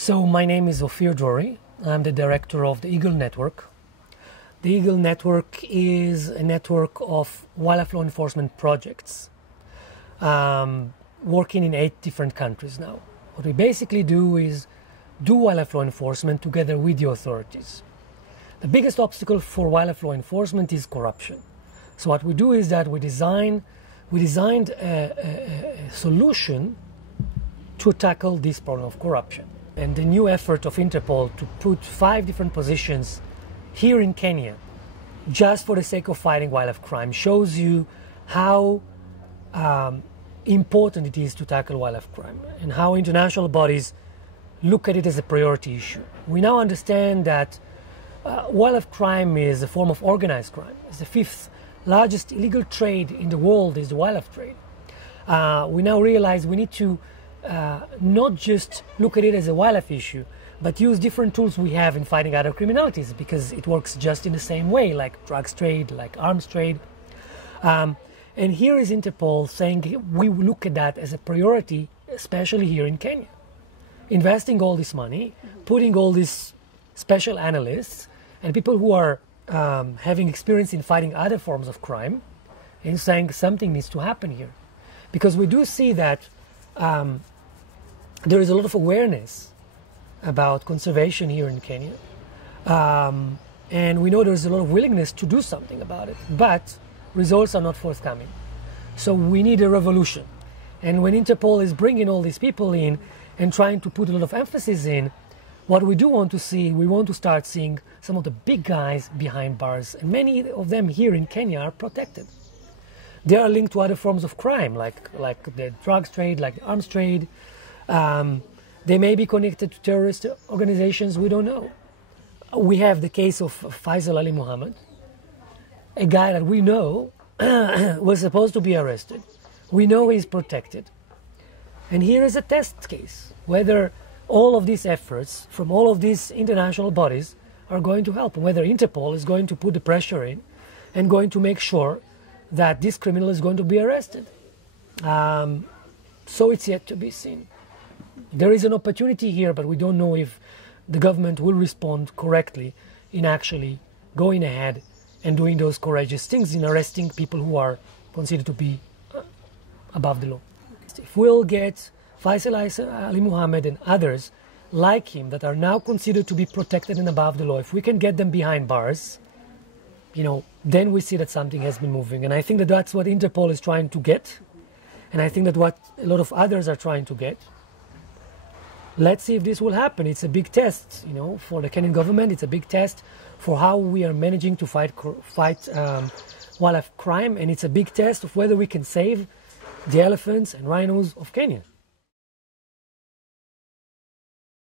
So my name is Ofir Drori. I'm the director of the Eagle Network. The Eagle Network is a network of wildlife law enforcement projects working in 8 different countries now. What we basically do is do wildlife law enforcement together with the authorities. The biggest obstacle for wildlife law enforcement is corruption. So what we do is that we designed a solution to tackle this problem of corruption. And the new effort of Interpol to put 5 different positions here in Kenya, just for the sake of fighting wildlife crime, shows you how important it is to tackle wildlife crime and how international bodies look at it as a priority issue. We now understand that wildlife crime is a form of organized crime. It's the 5th largest illegal trade in the world is the wildlife trade. We now realize we need to not just look at it as a wildlife issue, but use different tools we have in fighting other criminalities, because it works just in the same way, like drugs trade, like arms trade. And here is Interpol saying we look at that as a priority, especially here in Kenya. Investing all this money, putting all these special analysts and people who are having experience in fighting other forms of crime, and saying something needs to happen here. Because we do see that there is a lot of awareness about conservation here in Kenya. And we know there's a lot of willingness to do something about it, but results are not forthcoming. So we need a revolution. And when Interpol is bringing all these people in and trying to put a lot of emphasis in, what we do want to see, we want to start seeing some of the big guys behind bars, and many of them here in Kenya are protected. They are linked to other forms of crime, like the drugs trade, like the arms trade. They may be connected to terrorist organizations, we don't know. We have the case of Faisal Ali Muhammad, a guy that we know was supposed to be arrested. We know he's protected. And here is a test case, whether all of these efforts from all of these international bodies are going to help, whether Interpol is going to put the pressure in and going to make sure that this criminal is going to be arrested. So it's yet to be seen. There is an opportunity here, but we don't know if the government will respond correctly in actually going ahead and doing those courageous things in arresting people who are considered to be above the law. If we'll get Faisal Ali Muhammad and others like him that are now considered to be protected and above the law, if we can get them behind bars, then we see that something has been moving. And I think that that's what Interpol is trying to get. And I think that what a lot of others are trying to get. Let's see if this will happen. It's a big test, for the Kenyan government. It's a big test for how we are managing to fight wildlife crime. And it's a big test of whether we can save the elephants and rhinos of Kenya.